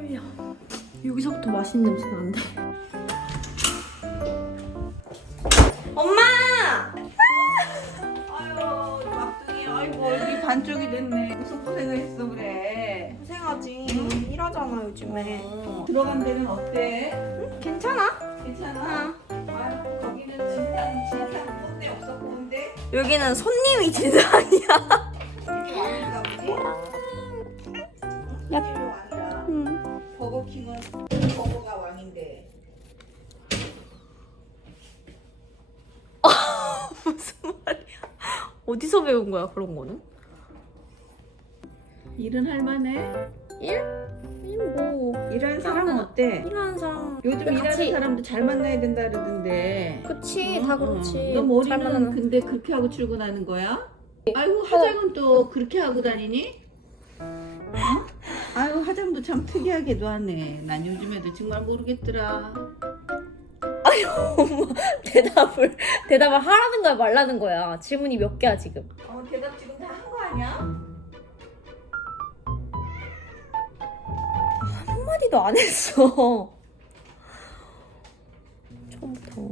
떨려. 여기서부터 맛있는 냄새 나는데. 엄마! 아유 막둥이 아이고 얼굴이 반쪽이 됐네 무슨 고생을 했어 그래 고생하지. 일하잖아 요즘에. 어, 들어간 데는 어때? 괜찮아? 괜찮아? 아유 거기는 진상 진상 꼰대 없어 꼰대? 여기는 손님이 진상이야. 이게 왕인가 보지? 야. 버거킹은 버거가 왕인데 무슨 말이야? 어디서 배운 거야 그런 거는? 일은 할만해? 일? 일뭐 일하는 사람은 어때? 일하는 사람 요즘 일하는 같이- 사람도 잘 만나야 된다 그러던데 그치 다 어, 그렇지. 어. 너잘 머리는 만나는- 근데 그렇게 하고 출근하는 거야? 아이고 화장은 또 그렇게 하고 다니니? 어? 아유 화장도 참 특이하게도 하네. 난 요즘에도 정말 모르겠더라. 엄마 대답을 대답을 하라는 거야 말라는 거야. 질문이 몇 개야 지금? 어 대답 지금 다 한 거 아니야? 한 마디도 안 했어. 처음부터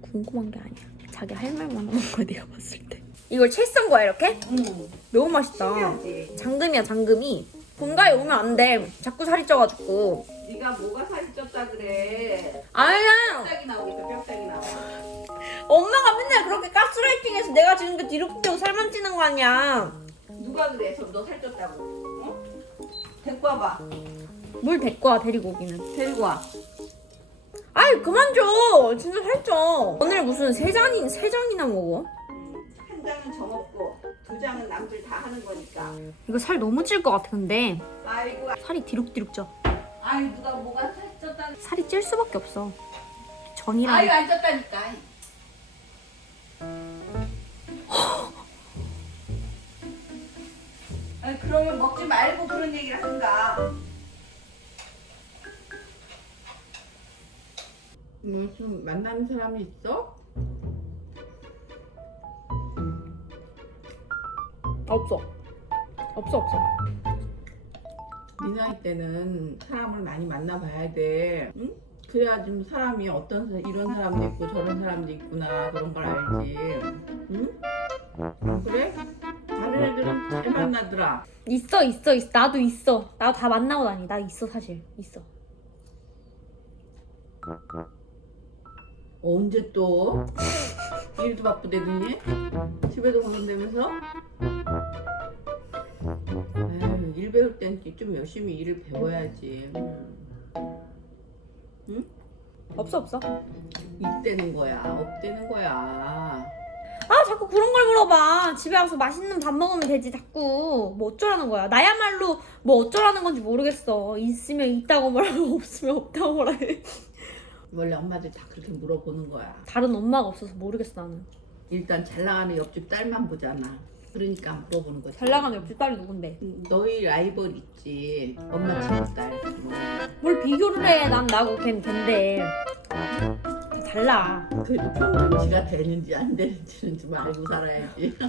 궁금한 게 아니야. 자기 할 말만 하는 거야 내가 봤을 때. 이걸 채썬 거야 이렇게? 응. 너무 맛있다. 신기하지. 장금이야 장금이. 본가에 오면 안 돼. 자꾸 살이 쪄가지고. 네가 뭐가 살이 쪘다 그래. 아니야. 뼈다귀 나오겠다 뼈다귀 나와. 엄마가 맨날 그렇게 가스라이팅해서 내가 지금 그 뒤로 빼고 살만 찌는 거 아니야. 누가 그래? 너살 쪘다고? 어? 데리고 와봐. 뭘 데리고 와 데리고 오기는. 데리고 와. 아이 그만 줘. 진짜 살쪄. 오늘 무슨 세 잔이 세 잔이나 먹어? 음, 한 장은 저 먹고 두 장은 남들 다 하는 거니까. 이거 살 너무 찔 것 같아 근데 아이고 살이 뒤룩뒤룩 쪄. 아이 누가 뭐가 살 쪘다. 살이 찔 수밖에 없어. 전이랑 아유 안 쪘다니까. 아니, 그러면 먹지 말고 그런 얘기를 하든가. 무슨 만나는 사람이 있어? 없어. 없어 없어. 네 나이 때는 사람을 많이 만나봐야 돼. 응? 그래야 좀 사람이 어떤 사- 이런 사람도 있고 저런 사람도 있구나 그런 걸 알지. 응? 그래? 다른 애들은 잘 만나더라. 있어 있어 있어. 나도 있어. 나 다 만나고 다니. 나 있어 사실. 있어. 언제 또 일도 바쁘대더니 집에도 오는다면서? 에휴, 일 배울 땐 좀 열심히 일을 배워야지. 없어 없어. 있대는 거야, 없대는 거야. 아 자꾸 그런 걸 물어봐. 집에 와서 맛있는 밥 먹으면 되지. 자꾸 뭐 어쩌라는 거야. 나야말로 뭐 어쩌라는 건지 모르겠어. 있으면 있다고 말하고 없으면 없다고 말해. 원래 엄마들 다 그렇게 물어보는 거야. 다른 엄마가 없어서 모르겠어 나는. 일단 잘 나가는 옆집 딸만 보잖아. 그러니까 물어보는 거지. 잘 나가는 옆집 딸이 누군데? 너희 라이벌 있지. 엄마 친딸. 뭘 비교를 해? 난 나고 걘 걘데. 다 달라. 그래도 평균 지가 되는지 안 되는지는 좀 알고 살아야지.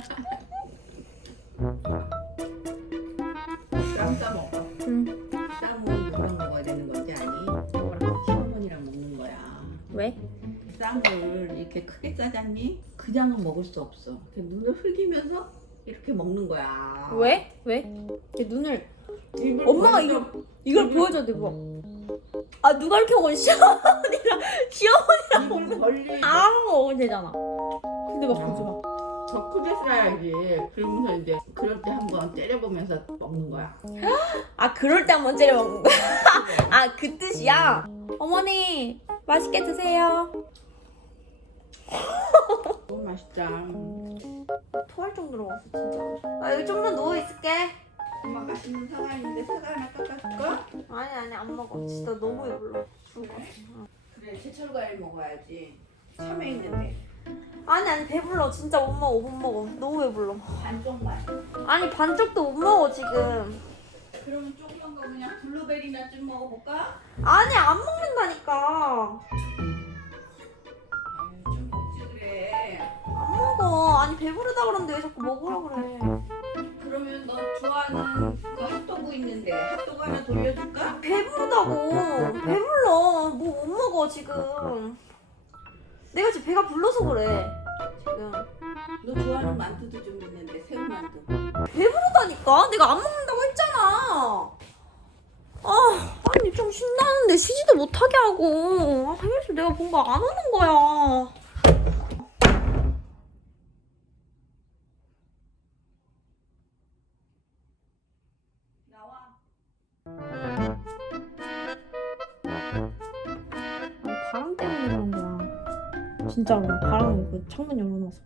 크게 짜잖니? 그냥은 먹을 수 없어. 이렇게 눈을 흘기면서 이렇게 먹는 거야. 왜? 왜? 얘 눈을 입을 엄마가 이걸 이걸 보여줘야 돼 뭐. 아 누가 이렇게 먹어? 시어머니랑 시어머니랑 입을 먹는 벌리 아 먹으면 되잖아. 근데 막 보지 마. 더 크게 써야지. 그러면서 이제 그럴 때 한번 때려보면서 먹는 거야. 아 그럴 때 한번 째려 먹는 거야. 아 그 뜻이야. 어머니 맛있게 드세요. 너무 맛있다. 토할 정도로 먹었어 진짜. 아 여기 좀만 누워 있을게. 엄마 맛있는 사과 있는데 사과 하나 깎아줄까? 아니 아니 안 먹어. 진짜 너무 배불러. 죽을 것 같아. 그래 제철 과일 먹어야지. 참외 있는데 아니 아니 배불러. 진짜 못 먹어 못 먹어. 너무 배불러. 반쪽만. 아니 반쪽도 못 먹어 지금. 그러면 조그만 거 그냥 블루베리나 좀 먹어볼까? 아니 안 먹는다니까. 배부르다 그러는데 왜 자꾸 먹으라 그래. 그러면 너 좋아하는 그 핫도그 있는데 핫도그 하나 돌려줄까? 배부르다고. 배불러. 뭐 못 먹어 지금. 내가 지금 배가 불러서 그래 지금. 너 좋아하는 만두도 좀 있는데 새우 만두. 배부르다니까. 내가 안 먹는다고 했잖아. 아 아니 좀 신나는데 쉬지도 못하게 하고. 아 그래서 내가 뭔가 안 오는 거야 진짜로 바람 이거 창문 열어놔서